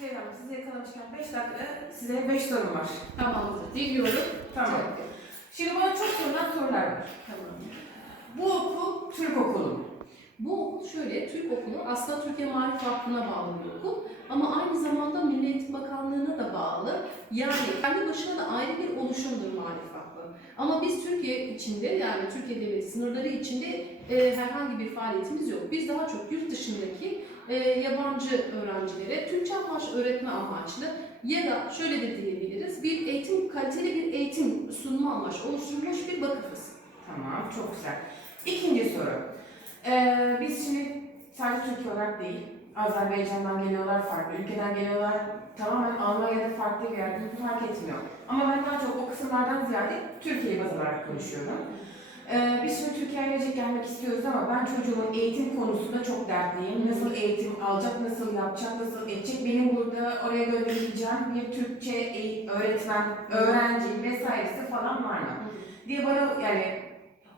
Hanım sizi yakalamışken 5 dakika size 5 sorum var. Tamamdır. Dinliyorum. Tamam. Şimdi bana çok sorulan sorular var. Tamam. Bu okul Türk okulu mu? Bu okul şöyle, Türk okulu aslında Türkiye Marif Vakfı'na bağlı bir okul. Ama aynı zamanda Milli Eğitim Bakanlığı'na da bağlı. Yani kendi başına da ayrı bir oluşumdur Marif. Ama biz Türkiye içinde yani Türkiye Devleti sınırları içinde e, herhangi bir faaliyetimiz yok. Biz daha çok yurt dışındaki e, yabancı öğrencilere Türkçe amaçlı öğretme amaçlı ya da şöyle de diyebiliriz bir eğitim kaliteli bir eğitim sunma amaçlı oluşturulmuş bir vakıfız. Tamam, çok güzel. İkinci soru. Ee, biz şimdi sadece Türkiye olarak değil, Azerbaycan'dan geliyorlar, farklı ülkeden geliyorlar, tamamen Almanya'da farklı bir yerde fark etmiyor. Ama ben daha çok o kısımlardan ziyade Türkiye'yi baz alarak konuşuyorum. Ee, biz şimdi Türkiye'ye gelecek gelmek istiyoruz ama ben çocuğumun eğitim konusunda çok dertliyim. Nasıl eğitim alacak, nasıl yapacak, nasıl edecek? Benim burada oraya gönderebileceğim bir Türkçe eğ- öğretmen, öğrenci vesairesi falan var mı? diye bana yani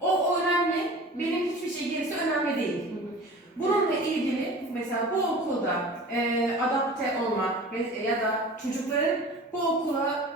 o önemli, benim hiçbir şey gerisi önemli değil. Bununla ilgili mesela bu okulda e, adapte olma ve ya da çocukların bu okula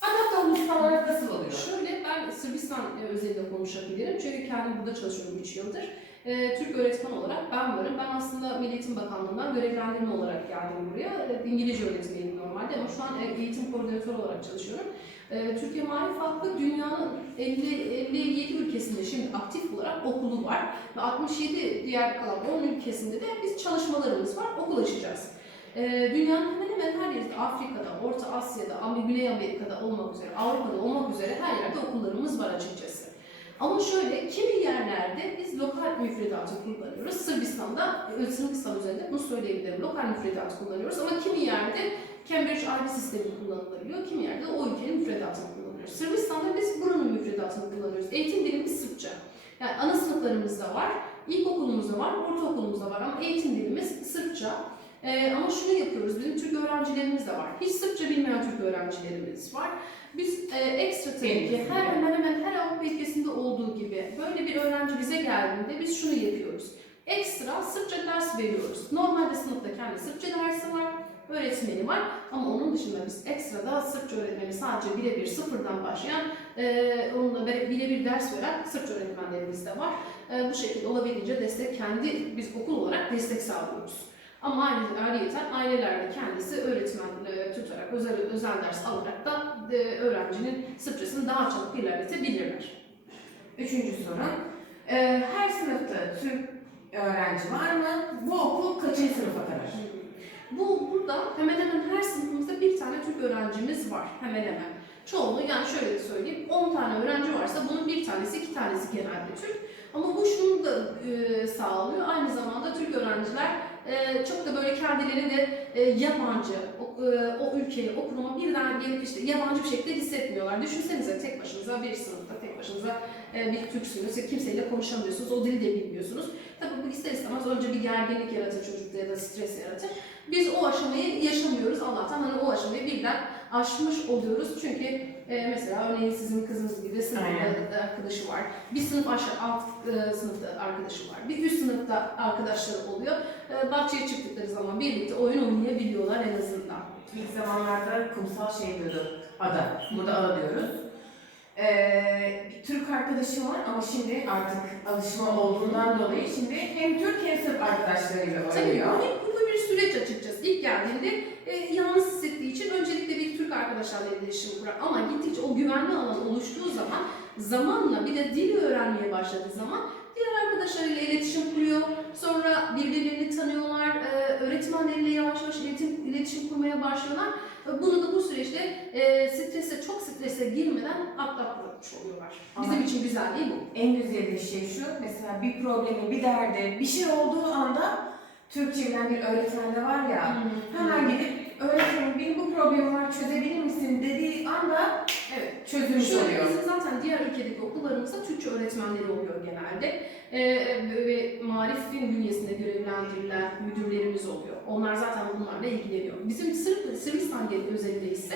adapte olması olarak nasıl oluyor? Şöyle ben Sırbistan e, özelinde konuşabilirim. Çünkü kendim burada çalışıyorum 3 yıldır. E, Türk öğretmen olarak ben varım. Ben aslında Milli Eğitim Bakanlığı'ndan görevlendirme olarak geldim buraya. E, İngilizce öğretmeniyim normalde ama şu an e, eğitim koordinatörü olarak çalışıyorum. E, Türkiye Marif Vakfı dünyanın 50, 57 ülkesinde şimdi aktif olarak okulu var. Ve 67 diğer kalan 10 ülkesinde de biz çalışmalarımız var. Okul açacağız. Ee, dünyanın hemen hemen her yerinde, Afrika'da, Orta Asya'da, Güney Amerika'da olmak üzere, Avrupa'da olmak üzere her yerde okullarımız var açıkçası. Ama şöyle, kimi yerlerde biz lokal müfredatı kullanıyoruz. Sırbistan'da, e, Sırbistan üzerinde bunu söyleyebilirim, lokal müfredat kullanıyoruz. Ama kimi yerde Cambridge IB sistemi kullanılabiliyor, kimi yerde o ülkenin müfredatını kullanıyoruz. Sırbistan'da biz buranın müfredatını kullanıyoruz. Eğitim dilimiz Sırpça. Yani ana sınıflarımızda var, ilkokulumuzda var, ortaokulumuzda var ama eğitim dilimiz Sırpça. Ee, ama şunu yapıyoruz, bizim Türk öğrencilerimiz de var. Hiç Sırpça bilmeyen Türk öğrencilerimiz var. Biz e, ekstra tabii ki her hemen hemen her Avrupa ülkesinde olduğu gibi böyle bir öğrenci bize geldiğinde biz şunu yapıyoruz. Ekstra Sırpça ders veriyoruz. Normalde sınıfta kendi Sırpça dersi var, öğretmeni var ama onun dışında biz ekstra da Sırpça öğretmeni sadece birebir sıfırdan başlayan, e, onunla bire- birebir ders veren Sırpça öğretmenlerimiz de var. E, bu şekilde olabildiğince destek kendi biz okul olarak destek sağlıyoruz. Ama ayrı- ayrıyeten aileler de kendisi öğretmen e, tutarak, özel, özel ders alarak da e, öğrencinin Sırpçasını daha çabuk ilerletebilirler. Üçüncü soru. Ee, her sınıfta Türk öğrenci var mı? Bu okul kaçıncı sınıfa kadar? Bu burada hemen hemen her sınıfımızda bir tane Türk öğrencimiz var hemen hemen. Çoğunluğu yani şöyle söyleyeyim 10 tane öğrenci varsa bunun bir tanesi iki tanesi genelde Türk. Ama bu şunu da e, sağlıyor aynı zamanda Türk öğrenciler e, çok da böyle kendilerini de e, yabancı o, e, o ülkeye o kuruma birden gelip işte yabancı bir şekilde hissetmiyorlar. Düşünsenize tek başınıza bir sınıfta tek başınıza bir Türksünüz kimseyle konuşamıyorsunuz o dili de bilmiyorsunuz. Tabii bu ister istemez önce bir gerginlik yaratır çocukta ya da stres yaratır. Biz o aşamayı yaşamıyoruz Allah'tan hani o aşamayı birden aşmış oluyoruz. Çünkü e, mesela örneğin sizin kızınız gibi sınıfta arkadaşı var. Bir sınıf aşağı alt e, sınıfta arkadaşı var. Bir üst sınıfta arkadaşları oluyor. E, bahçeye çıktıkları zaman birlikte oyun oynayabiliyorlar en azından. İlk zamanlarda kumsal şey diyordu, ada. Burada ada diyoruz. Ee, bir Türk arkadaşım var ama şimdi artık alışma olduğundan dolayı şimdi hem Türk hem Sırp arkadaşlarıyla Tabii oynuyor. bu, bu bir süreç açıkçası. İlk geldiğinde e, yalnız hissettiği için öncelikle bir Türk arkadaşlarla iletişim kurar. Ama gittikçe o güvenli alan oluştuğu zaman zamanla bir de dili öğrenmeye başladığı zaman diğer arkadaşlarıyla iletişim kuruyor. Sonra birbirlerini tanıyorlar. E, öğretmenleriyle yavaş yavaş iletim, iletişim kurmaya başlıyorlar. E, Bunu da bu süreçte e, strese, çok strese girmeden atlatmış oluyorlar. Bizim Ama- için güzelliği bu. En güzel şey şu, mesela bir problemi, bir derdi, bir şey olduğu anda Türkçe bilen bir öğretmen de var ya, hemen gidip öğretmenim benim bu problemim var çözebilir misin dediği anda Evet. çözülmüş Şöyle oluyor. bizim zaten diğer ülkedeki okullarımızda Türkçe öğretmenleri oluyor genelde. Ee, ve Marif'in bünyesinde görevlendirilen müdürlerimiz oluyor. Onlar zaten bunlarla ilgileniyor. Bizim Sırp, Sırbistan özelinde ise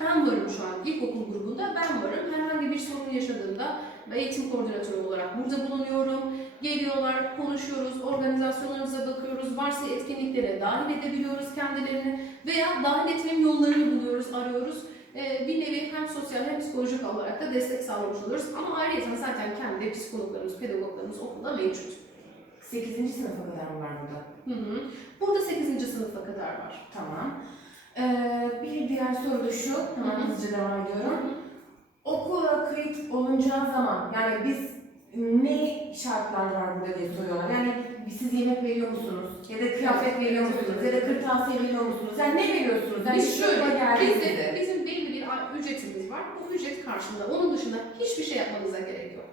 ben varım şu an ilkokul grubunda ben varım. Herhangi bir sorun yaşadığımda eğitim koordinatörü olarak burada bulunuyorum. Geliyorlar, konuşuyoruz, organizasyonlarımıza bakıyoruz. Varsa etkinliklere dahil edebiliyoruz kendilerini. Veya dahil etmenin yollarını buluyoruz, arıyoruz. Ee, bir nevi hem sosyal hem psikolojik olarak da destek sağlamış oluyoruz. Ama ayrıca zaten kendi psikologlarımız, pedagoglarımız okulda mevcut. 8. sınıfa kadar mı var burada? Hı hı. Burada 8. sınıfa kadar var. Tamam. Ee, bir diğer soru da şu, hemen Hı hı. hızlıca devam Hı ediyorum. hı. Okula kayıt olunacağı zaman, yani biz ne şartlar var burada diye soruyorlar. Yani siz yemek veriyor musunuz? Ya da kıyafet veriyor musunuz? Ya da kırtasiye veriyor musunuz? Yani ne veriyorsunuz? Yani Biz şöyle, bizim, bizim belli bir ücretimiz var. Bu ücret karşılığında onun dışında hiçbir şey yapmanıza gerek yok.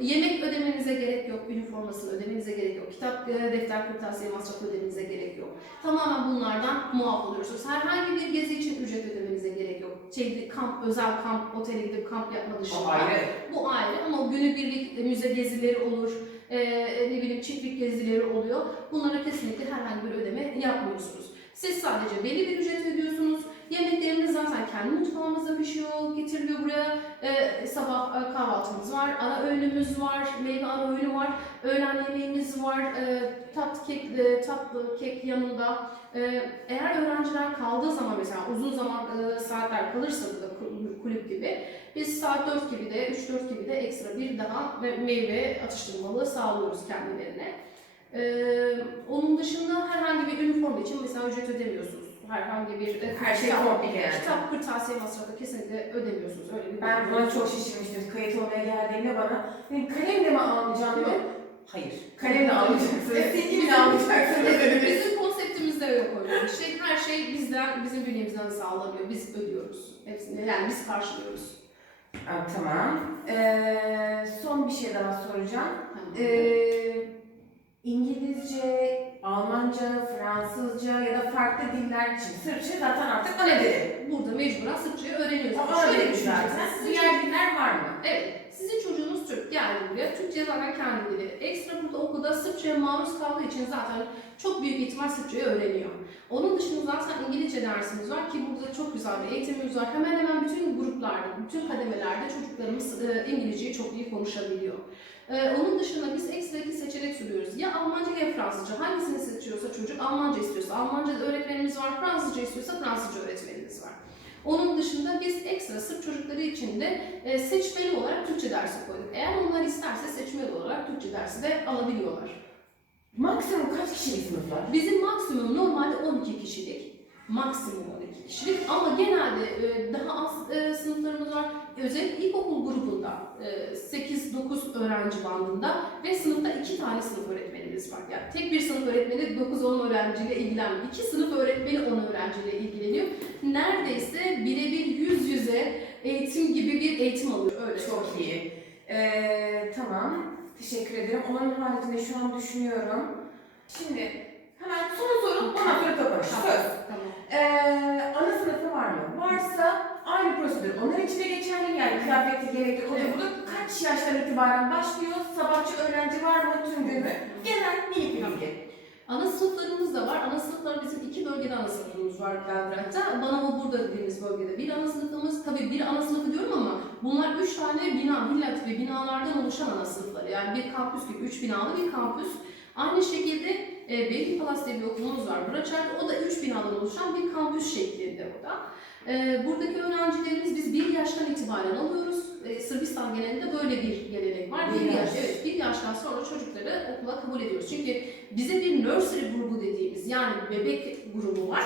Yemek ödemenize gerek yok, üniformasını ödemenize gerek yok, kitap, e, defter, kırtasiye masrafı ödemenize gerek yok. Tamamen bunlardan muaf oluyorsunuz. Herhangi bir gezi için ücret ödemenize Şeyde kamp, özel kamp, otele gidip kamp yapma dışında. O ayrı. Bu ayrı ama günübirlik müze gezileri olur, e, ne bileyim çiftlik gezileri oluyor. Bunlara kesinlikle herhangi bir ödeme yapmıyorsunuz. Siz sadece belli bir ücret ödüyorsunuz. Yemekleriniz zaten kendi mutfağımızda pişiyor, getiriliyor buraya. E, sabah e, kahvaltımız var, ara öğünümüz var, meyve ara öğünü var, öğlen yemeğimiz var, e, tatlı kek, e, tatlı kek yanında. E, eğer öğrenciler kaldığı zaman mesela uzun zaman e, saatler kalırsa burada kul- kulüp gibi biz saat 4 gibi de 3-4 gibi de ekstra bir daha me- meyve atıştırmalığı sağlıyoruz kendilerine. Ee, onun dışında herhangi bir üniforma için mesela ücret ödemiyorsunuz. Herhangi bir e, Her şey komple yani. Kitap, kırtasiye masrafı kesinlikle ödemiyorsunuz. Öyle bir Ben buna çok şaşırmıştım. Kayıt olmaya geldiğimde bana, "Benim kalem de mi almayacağım diyor. Hayır. Kalem de Silgi bizim- bile almayacaksınız. Evet, bizim konseptimizde öyle koyuyoruz. Şey, her şey bizden, bizim bünyemizden sağlanıyor. Biz ödüyoruz. Hepsini yani biz karşılıyoruz. Aa, tamam. Ee, son bir şey daha soracağım. Tamam. Ee, İngilizce, Almanca, Fransızca ya da farklı diller için Sırpça zaten artık ana dili. Burada mecburen Sırpçayı öğreniyoruz. O ana Şöyle düşüneceksiniz. Sizin Diğer diller var mı? Evet, sizin çocuğunuz Türk geldi buraya. Türkçe zaten kendi dili. Ekstra burada okulda Sırpçaya maruz kaldığı için zaten çok büyük ihtimal Sırpçayı öğreniyor. Onun dışında zaten İngilizce dersimiz var ki burada çok güzel bir eğitimimiz var. Hemen hemen bütün gruplarda, bütün kademelerde çocuklarımız e, İngilizceyi çok iyi konuşabiliyor. E, onun dışında biz ekstra iki seçenek sunuyoruz. Ya Almanca ya Fransızca. Hangisini seçiyorsa çocuk Almanca istiyorsa Almanca öğretmenimiz var, Fransızca istiyorsa Fransızca öğretmenimiz var. Onun dışında biz ekstra Sırp çocukları için de e, seçmeli olarak Türkçe dersi koyduk. Eğer onlar isterse seçmeli olarak Türkçe dersi de alabiliyorlar. Maksimum kaç kişilik sınıf var? Bizim maksimum normalde 12 kişilik. Maksimum 12 kişilik ama genelde e, daha az e, sınıflarımız var. Özellikle ilkokul grubunda e, 8-9 öğrenci bandında ve sınıfta 2 tane sınıf öğretmenimiz var. Yani tek bir sınıf öğretmeni 9-10 öğrenciyle ilgilenmiyor. 2 sınıf öğretmeni 10 öğrenciyle ilgileniyor. Neredeyse birebir yüz yüze eğitim gibi bir eğitim alıyor. Öyle Çok iyi. Ee, tamam. Teşekkür ederim. Onun haricinde şu an düşünüyorum. Şimdi hemen son soru ondan sonra kapanış. Söz. Tamam. Ee, ana sınıfı var mı? Varsa aynı prosedür. Onlar için de geçerli yani kıyafeti gerekli. O da Evet. burada kaç yaştan itibaren başlıyor? Sabahçı öğrenci var mı tüm gün mü? Genel minik bir bilgi. Ana sınıflarımız da var. Ana sınıflar bizim iki bölgede ana sınıfımız var Belgrad'da. Banama burada dediğimiz bölgede bir ana sınıfımız. Tabii bir ana sınıfı diyorum ama bunlar üç tane bina, villa tipi binalardan oluşan ana sınıfları. Yani bir kampüs gibi üç binalı bir kampüs. Aynı şekilde e, Baby Palace diye bir okulumuz var. Braçar'da o da üç binadan oluşan bir kampüs şeklinde o da. E, buradaki öğrencilerimiz biz bir yaştan itibaren alıyoruz. E, Sırbistan genelinde böyle bir gelenek var. Bir Bir, yaş, yaş. evet bir yaştan sonra çocukları okula kabul ediyoruz. Çünkü bize bir nursery grubu dediğimiz yani bebek grubu var.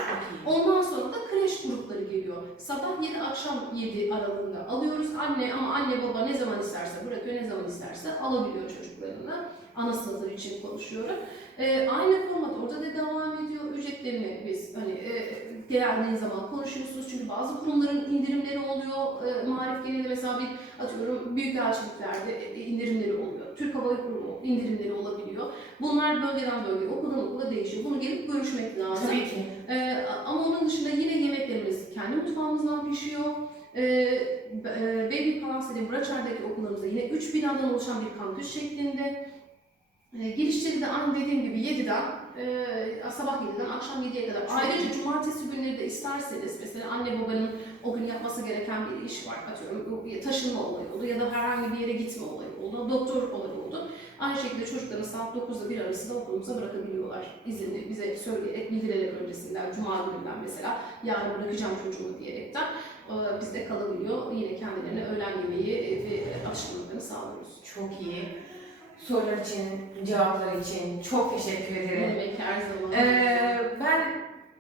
Ondan sonra da kreş grupları geliyor. Sabah 7 akşam 7 aralığında alıyoruz. Anne ama anne baba ne zaman isterse bırakıyor ne zaman isterse alabiliyor çocuklarını. Ana sınıfları için konuşuyorum. Ee, aynı format orada da devam ediyor. Ücretlerini biz hani e, geldiğiniz zaman konuşuyorsunuz. Çünkü bazı kurumların indirimleri oluyor. E, Marif genelinde mesela bir atıyorum büyük elçiliklerde e, indirimleri oluyor. Türk Hava Kurumu indirimleri olabiliyor. Bunlar bölgeden bölgeye, okuldan okula değişiyor. Bunu gelip görüşmek lazım. Tabii ki. Ee, ama onun dışında yine yemeklerimiz kendi mutfağımızdan pişiyor. Ee, e, Baby Palace dediğim Braçar'daki okullarımızda yine 3 binadan oluşan bir kampüs şeklinde. Ee, girişleri de aynı dediğim gibi 7'den, e, sabah 7'den akşam 7'ye kadar. Ayrıca cumartesi günleri de isterseniz mesela anne babanın o gün yapması gereken bir iş var. Atıyorum taşınma olayı oldu ya da herhangi bir yere gitme olayı oldu, doktor olayı oldu. Aynı şekilde çocukların saat 9'da bir arası da okulumuza bırakabiliyorlar. İzinli bize söyleyerek, bildirerek öncesinden, cuma gününden mesela yarın bırakacağım çocuğumu diyerekten e, bizde kalabiliyor. Yine kendilerine öğlen yemeği e, ve atıştırmalarını sağlıyoruz. Çok iyi. Sorular için, cevaplar için çok teşekkür ederim. demek her zaman. Ee, ben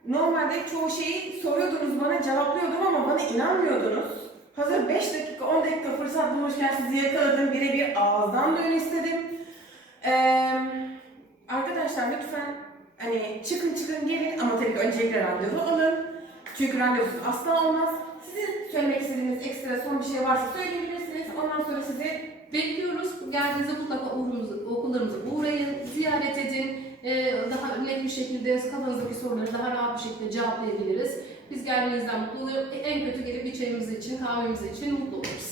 normalde çoğu şeyi soruyordunuz bana cevaplıyordum ama bana inanmıyordunuz. Hazır 5 dakika 10 dakika fırsat bulmuşken sizi yakaladım birebir ağızdan dön istedim. Ee, arkadaşlar lütfen hani çıkın çıkın gelin ama tabii öncelikle randevu alın. Çünkü randevusuz asla olmaz. Sizin söylemek istediğiniz ekstra son bir şey varsa söyleyebilirsiniz. Ondan sonra sizi Bekliyoruz. Geldiğinizde mutlaka uğrumuza, okullarımıza uğrayın, ziyaret edin. Ee, daha net bir şekilde kafanızdaki soruları daha rahat bir şekilde cevaplayabiliriz. Biz geldiğinizden mutlu oluyoruz. En kötü gelip bir çayımız için, kahvemiz için mutlu oluruz.